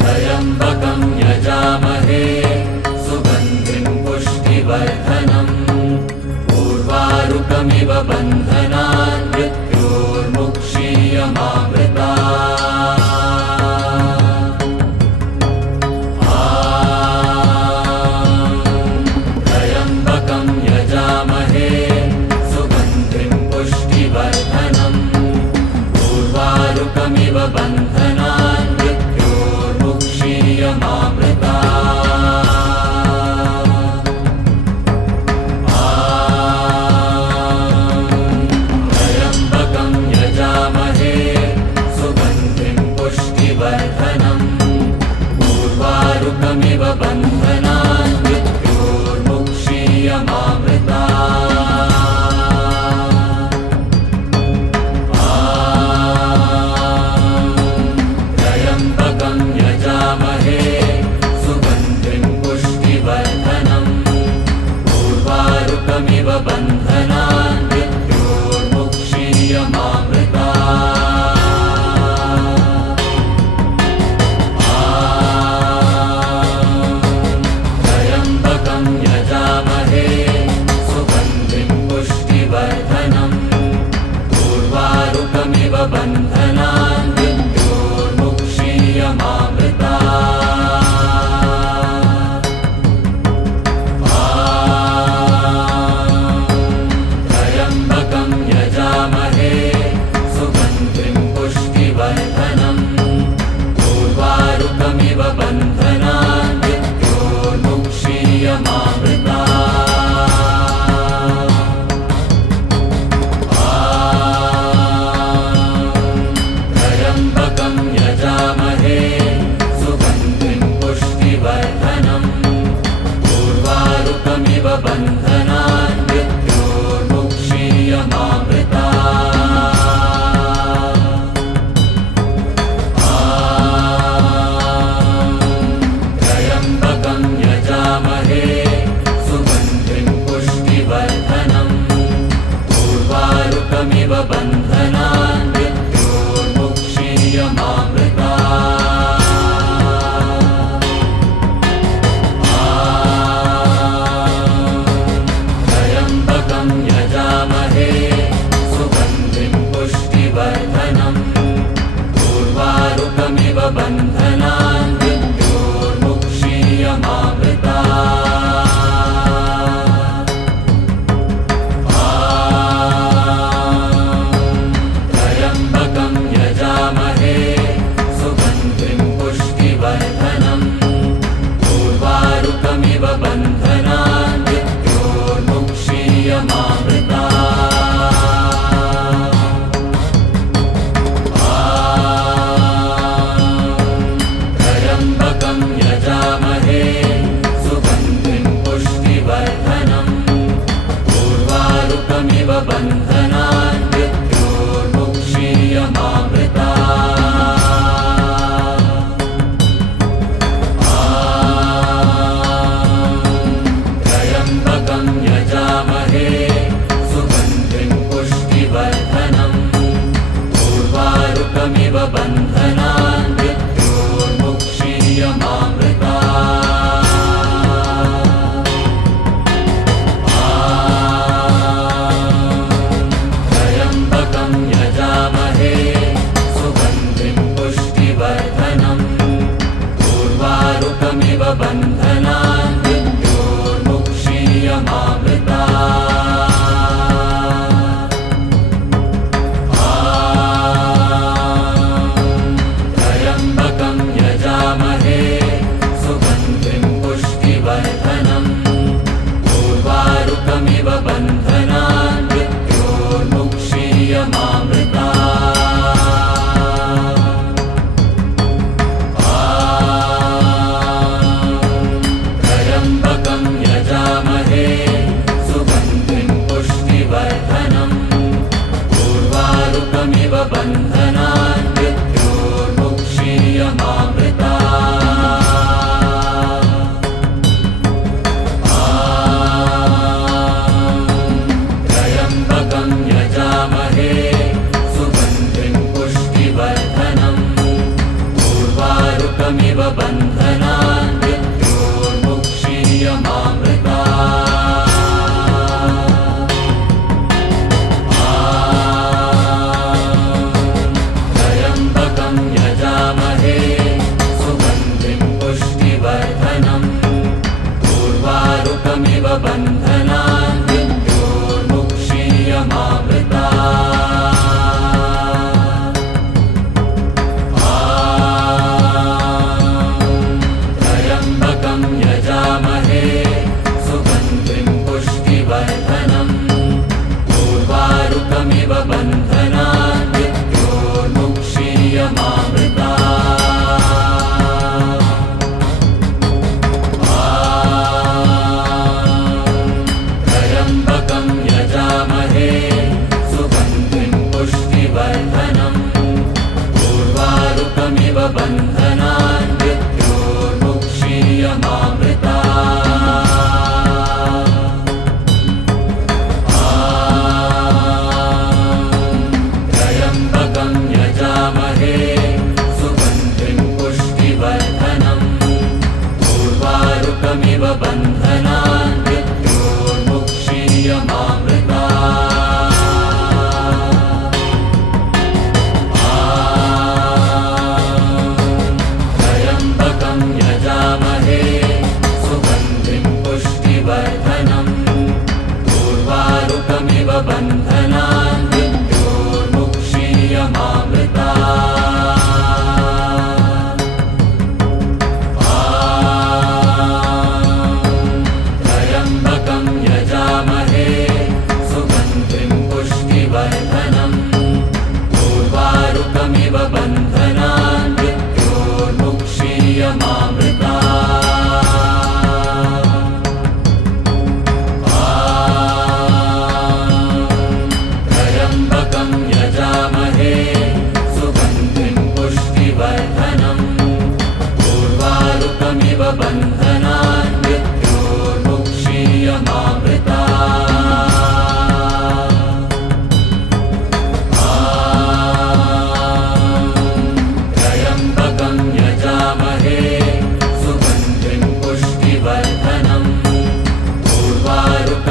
त्र्यम्बकं यजामहे सुगन्धिं पुष्टिवर्धनम् उर्वारुकमिव बन्धनान् मृत्योर्मुक्षीयमामृतात् त्र्यम्बकं यजामहे सुगन्धिं पुष्टिवर्धनम् उर्वारुकमिव बन्धनान् मृत्योर्मुक्षीयमामृतात् त्र्यम्बकं यजामहे सुगन्धिं पुष्टिवर्धनम् उर्वारुकमिव बन्धनान् मृत्योर्मुक्षीयमामृतात् त्र्यम्बकं यजामहे सुगन्धिं पुष्टिवर्धनम् उर्वारुकमिव बन्धनान् त्र्यम्बकं यजामहे सुगन्धिं पुष्टिवर्धनम् उर्वारुकमिव बन्धनान् मृत्योर्मुक्षीयमामृतात् त्र्यम्बकं यजामहे सुगन्धिं पुष्टिवर्धनम् उर्वारुकमिव बन्धनान् त्र्यम्बकं यजामहे सुगन्धिं पुष्टिवर्धनम् उर्वारुकमिव बन्धनान् त्र्यम्बकं यजामहे सुगन्धिं पुष्टिवर्धनम् उर्वारुकमिव बन्धनान् त्र्यम्बकं यजामहे सुगन्धिं पुष्टिवर्धनम् उर्वारुकमिव बन्धनान् त्र्यम्बकं यजामहे सुगन्धिं पुष्टिवर्धनम् उर्वारुकमिव बन्धनान् त्र्यम्बकं यजामहे सुगन्धिं पुष्टिवर्धनम् उर्वारुकमिव बन्धनान् त्र्यम्बकं यजामहे सुगन्धिं पुष्टिवर्धनम् उर्वारुकमिव बन्धनान् त्र्यम्बकं यजामहे सुगन्धिं पुष्टिवर्धनम् उर्वारुकमिव बन्धनान् त्र्यम्बकं यजामहे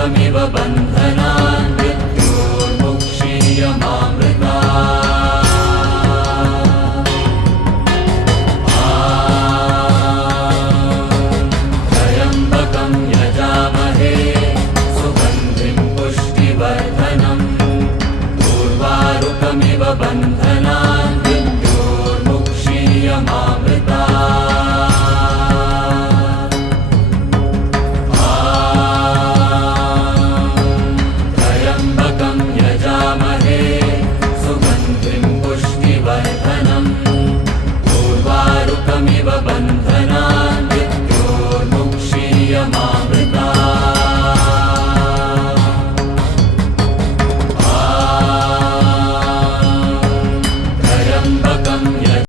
उर्वारुकमिव बन्धनान् मृत्योर्मुक्षीयमामृतात् त्र्यम्बकं यजामहे सुगन्धिं पुष्टिवर्धनम् उर्वारुकमिव बन्धनान् मृत्योर्मुक्षीयमामृतात्